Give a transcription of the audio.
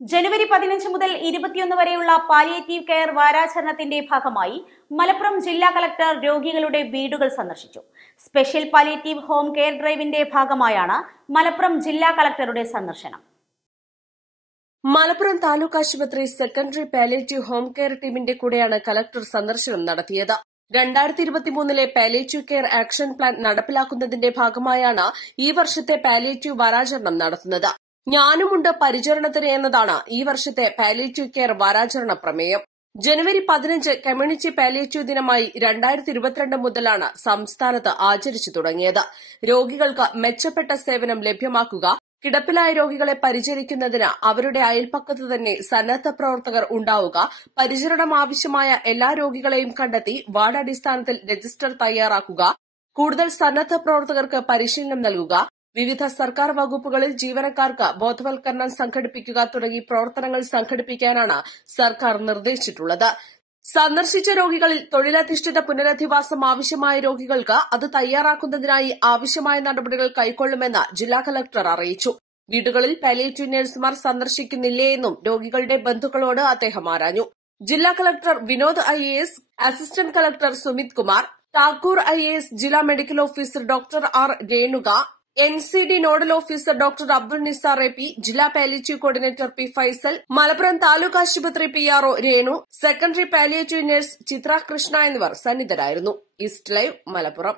ജനുവരി പതിനഞ്ച് മുതൽ ഇരുപത്തിയൊന്ന് വരെയുള്ള പാലിയേറ്റീവ് കെയർ വാരാചരണത്തിന്റെ ഭാഗമായി മലപ്പുറം ജില്ലാ കളക്ടർ രോഗികളുടെ വീടുകൾ സന്ദർശിച്ചു. സ്പെഷ്യൽ പാലിയേറ്റീവ് ഹോം കെയർ ഡ്രൈവിന്റെ ഭാഗമായാണ് മലപ്പുറം ജില്ലാ കളക്ടറുടെ സന്ദർശനം. മലപ്പുറം താലൂക്ക് ആശുപത്രി സെക്കൻഡറി പാലിയേറ്റീവ് ഹോം കെയർ ടീമിന്റെ കൂടെയാണ് കളക്ടർ സന്ദർശനം നടത്തിയത്. രണ്ടായിരത്തി ഇരുപത്തിമൂന്നിലെ പാലിയേറ്റീവ് കെയർ ആക്ഷൻ പ്ലാൻ നടപ്പിലാക്കുന്നതിന്റെ ഭാഗമായാണ് ഈ വർഷത്തെ പാലിയേറ്റീവ് വാരാചരണം നടത്തുന്നത്. ഞാനുമുണ്ട് പരിചരണത്തിന് എന്നതാണ് ഈ വർഷത്തെ പാലിയേറ്റീവ് കെയർ വാരാചരണ പ്രമേയം. ജനുവരി പതിനഞ്ച് കമ്മ്യൂണിറ്റി പാലിയേറ്റീവ് ദിനമായി രണ്ടായിരത്തി ഇരുപത്തിരണ്ട് മുതലാണ് സംസ്ഥാനത്ത് ആചരിച്ചു തുടങ്ങിയത്. രോഗികൾക്ക് മെച്ചപ്പെട്ട സേവനം ലഭ്യമാക്കുക കിടപ്പിലായ രോഗികളെ പരിചരിക്കുന്നതിന് അവരുടെ അയൽപ്പക്കത്ത് തന്നെ സന്നദ്ധ പ്രവർത്തകർ ഉണ്ടാവുക പരിചരണം ആവശ്യമായ എല്ലാ രോഗികളെയും കണ്ടെത്തി വാർഡ് അടിസ്ഥാനത്തിൽ രജിസ്റ്റർ തയ്യാറാക്കുക കൂടുതൽ സന്നദ്ധ പ്രവർത്തകർക്ക് പരിശീലനം നൽകുക വിവിധ സർക്കാർ വകുപ്പുകളിൽ ജീവനക്കാർക്ക് ബോധവൽക്കരണം സംഘടിപ്പിക്കുക തുടങ്ങി പ്രവർത്തനങ്ങൾ സംഘടിപ്പിക്കാനാണ് സർക്കാർ നിർദ്ദേശിച്ചിട്ടുള്ളത്. സന്ദർശിച്ച രോഗികളിൽ തൊഴിലധിഷ്ഠിത പുനരധിവാസം ആവശ്യമായ രോഗികൾക്ക് അത് തയ്യാറാക്കുന്നതിനായി ആവശ്യമായ നടപടികൾ കൈക്കൊള്ളുമെന്ന് ജില്ലാ കലക്ടർ അറിയിച്ചു. വീടുകളിൽ പാലിയേറ്റീവ് നഴ്സുമാർ സന്ദർശിക്കുന്നില്ലേ എന്നും രോഗികളുടെ ബന്ധുക്കളോട് അദ്ദേഹം ആരാഞ്ഞു. ജില്ലാ collector Vinod I S assistant collector Sumit Kumar Thakur I S ജില്ലാ medical officer doctor R Renuka N C D nodal officer doctor Abdul Nisar A P ജില്ലാ palliative coordinator P Faisal Malappuram taluk ആശുപത്രി P R O Renu secondary palliative nurse Chithra Krishna എന്നിവർ സന്നിധരായിരുന്നു. East live Malappuram.